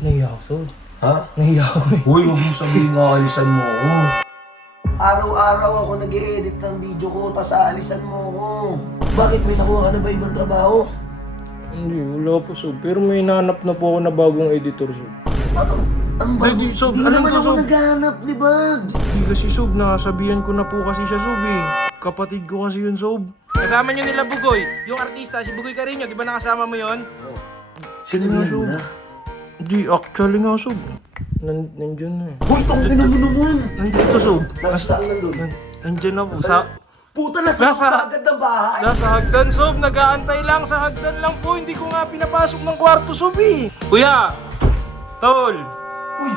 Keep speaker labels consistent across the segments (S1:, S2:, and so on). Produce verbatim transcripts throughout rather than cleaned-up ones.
S1: Nahiya ako, Sol.
S2: Ha?
S1: Nahiya ako eh.
S2: Uy, huwag mo sabihin nga alisan mo ako. Araw-araw ako nag-i-edit ng video ko, tas aalisan mo ako. Bakit may nakuha ka na ba ibang trabaho?
S1: Hindi, wala po, Sob. Pero may nanap na po ako na bagong editor, Sob.
S2: Ano? Ang bago?
S1: Hindi, Sob,
S2: Di
S1: alam
S2: naman
S1: ko,
S2: ako
S1: Sob.
S2: naghahanap, di ba?
S1: Hindi kasi, Sob, nasabihan ko na po kasi siya, Sob eh. Kapatid ko kasi yun, Sob.
S3: Kasama niyo nila Bugoy, yung artista, si Bugoy Carino, di ba nakasama mo yon?
S2: Sinabihan mo
S1: Sob.
S2: na.
S1: Hindi, actually nga, Sob. Nan nandiyan na eh.
S2: Uy, tangina mo naman!
S1: Nandito, Sob.
S2: Nasa saan nandun?
S1: Nan nandiyan na po. Sa,
S2: Puta, nasa
S1: Nasa-
S2: agad ng bahay!
S3: Nasa hagdan, Sob, nag-aantay lang sa hagdan lang po, hindi ko nga pinapasok ng kwarto, Sob eh. Kuya! Tol!
S2: Uy!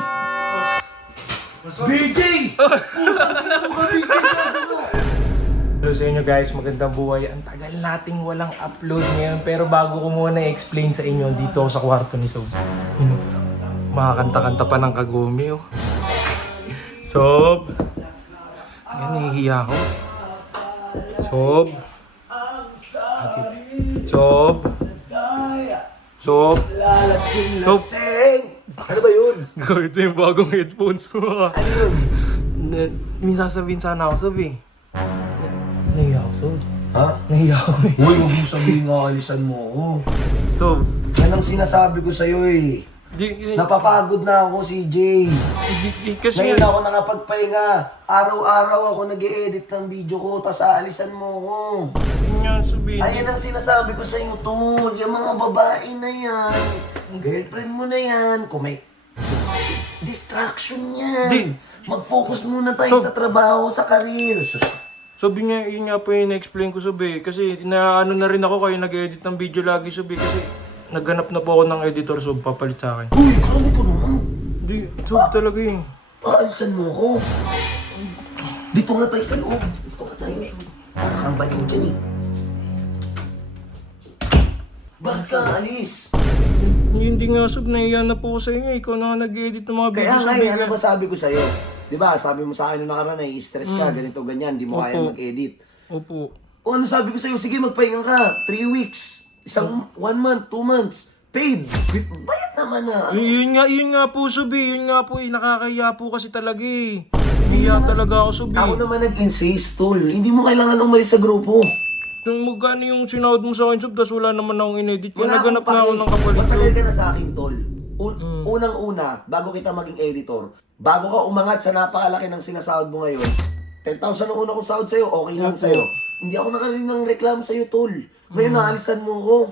S2: B J! Puta, tangina mo ka, B J!
S1: Hello sa inyo guys, magandang buhay. Ang tagal nating walang upload ngayon. Pero bago ko muna i-explain sa inyo, dito ako sa kwarto ni Sob. Yun, makakanta-kanta pa ng Kagumi oh. Sob! Ayan, nahihiya ako. Sob! Ate. Sob! Sob!
S2: Lalasing-lasing! Ano ba yun?
S1: Ito yung bagong headphones mo ah.
S2: Ano yun?
S1: Na- Minsan sabihin sana ako, Sob eh. Na- Nahiya ako, Sob.
S2: Ha?
S1: Nahiya ako eh.
S2: Uy, huwag mo sabihin nga alisan mo ako.
S1: Sob!
S2: Yan ang sinasabi ko sa'yo eh.
S1: Di,
S2: Napapagod na ako, C J.
S1: di, di, kasi
S2: Ngayon ako nakapagpahinga. Araw-araw ako nag-i-edit ng video ko, tas aalisan mo ako.
S1: yun nga sabihin.
S2: Ayan ang sinasabi ko sa'yo, tol. Yung mga babae na yan, girlfriend mo na yan, kung may distraction yan.
S1: Di.
S2: Mag-focus muna tayo
S1: So-
S2: sa trabaho, sa career. Sus.
S1: Sabi nga, yun nga po yung na-explain ko, Sob eh. Kasi inaano na rin ako kayo nag-edit ng video lagi, Sob eh. Kasi naghanap na po ako ng editor, Sob, papalit sa akin.
S2: Uy, grabe ko naman.
S1: Hindi, Sob talaga eh.
S2: Aalisan mo ako. Dito nga tayo sa loob. Dito nga tayo. Para kang baliw dyan eh. Bakit ka alis?
S1: Hindi nga, Sob, nahiya na po ako sa inyo. Ikaw na nga nag-edit ng mga
S2: Kaya
S1: video,
S2: nga
S1: Sob.
S2: eh,
S1: eh.
S2: ano ba sabi ko sa'yo? Di ba, sabi mo sa akin nung nakaraan na i-stress ka, ganito, ganyan, di mo kaya
S1: Opo.
S2: mag-edit.
S1: Opo.
S2: O ano sabi ko sa'yo, sige magpahinga ka, three weeks, isang one month, two months, paid. Bayad naman na. Ano?
S1: Y- yun nga, yun nga po, Sob eh. Yun nga po eh. Nakakahiya po kasi talaga eh. Nahiya talaga ako, Sob
S2: Ako
S1: eh.
S2: naman nag-insist, tol. Hindi mo kailangan umalis sa grupo.
S1: Yung magkano yung sinahod mo sa akin, Sob, tapos wala naman akong in-edit. Kaya
S2: Wala
S1: naghanap
S2: akong
S1: na ako
S2: paki-
S1: ng kapalit,
S2: Matagal
S1: Sob.
S2: ka na sa akin, tol. Un- Unang-una, bago kita maging editor, bago ka umangat sa napakalaki ng sinasahod mo ngayon, ten thousand ang una kong sahod sa'yo, okay lang
S1: Opo.
S2: sa'yo. Hindi ako nakarinig ng reklamo sa'yo, tol. Ngayon, naalisan mo ko.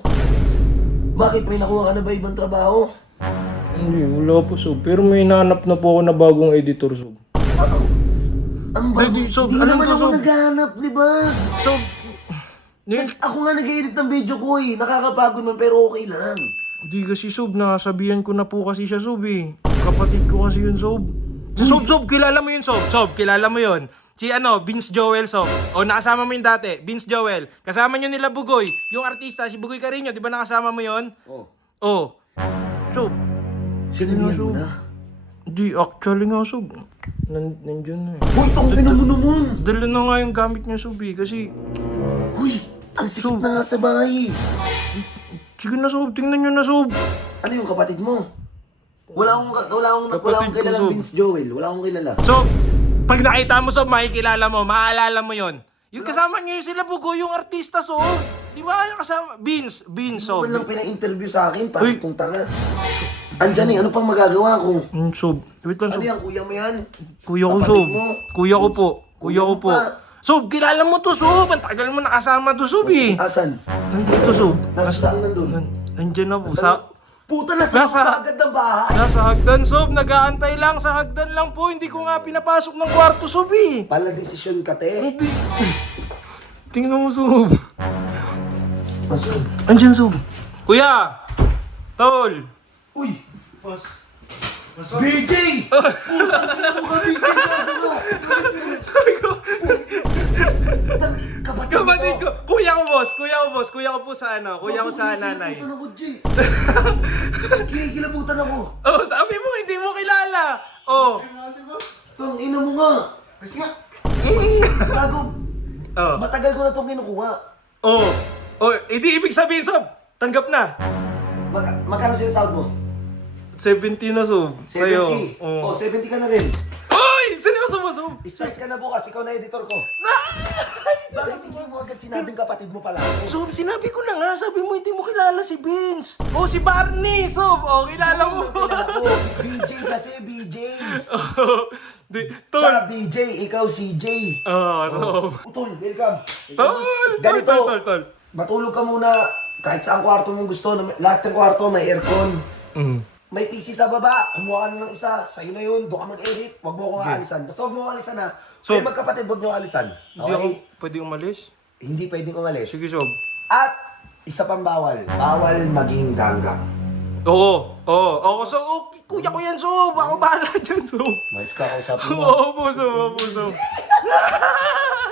S2: Bakit? May nakuha ka na ba ibang trabaho?
S1: Hindi, wala po, Sob. Pero may nanap na po ako na bagong editor, Sob.
S2: Ano? Ang bago?
S1: Hindi, Sob,
S2: Di
S1: alam
S2: naman
S1: ko,
S2: ako
S1: Sob.
S2: naghahanap, di ba?
S1: Sob, hindi,
S2: Ako nga nag-edit ng video ko eh. Nakakapagod man, pero okay lang.
S1: hindi kasi, Sob, nasabihan ko na po kasi siya, Sob eh. Kapatid ko kasi yun, Sob. Sob, Sob, kilala mo yun, Sob. Sob, kilala mo yun. Si ano, Vince Joel, Sob. O, nakasama mo yun dati, Vince Joel. Kasama nyo nila Bugoy. Yung artista, si Bugoy Carino, di ba nakasama mo yun?
S2: Oh.
S1: Oh. Sob,
S2: Sinabihan mo na?
S1: di, actually nga, Sob. Nan nandiyan na eh.
S2: Uy, tangina mo naman!
S1: Dala na nga yung gamit niya, Sob eh. Kasi,
S2: Uy, ang sikip na nga sa bahay.
S1: sige na, Sob. Tingnan nyo na, Sob.
S2: Ano yung kapatid mo? Wala akong, wala akong, wala akong
S1: Kapatid ko,
S2: kilala
S1: Sob.
S2: Vince Joel. Wala akong kilala.
S1: So, pag nakita mo, Sob, makikilala mo, maaalala mo yon. Yung kasama niyo yung sila Bugoy, yung artista, Sob. Di ba? Yung kasama, Vince, Vince, Sob.
S2: Walang pina-interview sa akin,
S1: Uy.
S2: parang itong tanga. Andyan eh, ano pang magagawa ko?
S1: Mm, Sob. Wait lang,
S2: Ano
S1: Sob.
S2: yan, kuya mo yan?
S1: Kuya ko,
S2: Kapatid
S1: Sob.
S2: mo?
S1: Kuya ko po. Kuya ko
S2: mo
S1: po.
S2: pa.
S1: Sob, kilala mo to, Sob. Ang tagal mo nakasama to, Sob, eh.
S2: Asan?
S1: Nandito, Sob.
S2: Nasa saan nandun?
S1: Nan- Nandiyan na po. Sa,
S2: Puta, nasa
S1: Nasa-
S2: agad ng bahay!
S1: nasa hagdan, Sob. Nag-aantay lang sa hagdan lang po. Hindi ko nga pinapasok ng kwarto, Sob, eh.
S2: Pala desisyon ka, te.
S1: Hindi. Tingnan mo, Sob.
S2: Asan?
S1: Andiyan, Sob. Kuya! Tol!
S2: Uy! Boss! B J! Puta, ano ka, B J?
S1: Sabi ko,
S2: Kapatid
S1: kapatid
S2: mo.
S1: ko. Kuya ko, boss. Kuya ko, boss. Kuya ko po sa ano. Kuya ko sa nanay.
S2: Kinikilabutan ako, G. Kinikilabutan ako.
S1: Oh, sabi mo, hindi mo kilala. Oh.
S2: Tang ina mo nga. Kasi nga. Bago,
S1: Oh.
S2: matagal ko na itong kinukuha.
S1: Oh. Oh, hindi ibig sabihin, Sob. Tanggap na.
S2: Mag magkano sinasahod mo?
S3: seventy na, Sob. Sa'yo.
S2: seventy.
S3: Oo.
S2: Oh, seventy ka na rin.
S3: Ay! Seryoso mo, Sob?
S2: Start ka na bukas, ikaw na editor ko. Bakit hindi mo agad sinabing kapatid mo pala?
S3: Sob, sinabi ko na nga. Sabi mo hindi mo kilala si Vince. Oh, si Barney, Sob. Oh, kilala mo.
S2: Kilala ko. B J kasi, B J.
S3: Di, tol.
S2: Siya, B J, ikaw C J.
S3: Ah, Sob.
S2: Utol, welcome.
S3: Tol,
S2: Ganito,
S3: tol, tol, tol.
S2: matulog ka muna kahit saan kwarto mong gusto. na- Lahat ng kwarto may aircon.
S3: Mm.
S2: May P C sa baba, kumuha ka na ng isa, sa'yo na yun, doon ka mag-edit, wag mo akong aalisan. Basta wag mo akong aalisan ha.
S3: So-
S2: So, magkapatid, wag mo akong aalisan.
S3: Hindi ako
S2: Okay?
S3: pwede umalis.
S2: Hindi pwedeng umalis.
S3: Sige, Sob.
S2: At, isa pang bawal, bawal maging ganggang.
S3: Oo, oo, oo. So, okay, kuya ko yan, Sob. Ako bahala dyan, Sob.
S2: Mais ka, kausapin mo.
S3: Oo po, Sob. Oo po, Sob.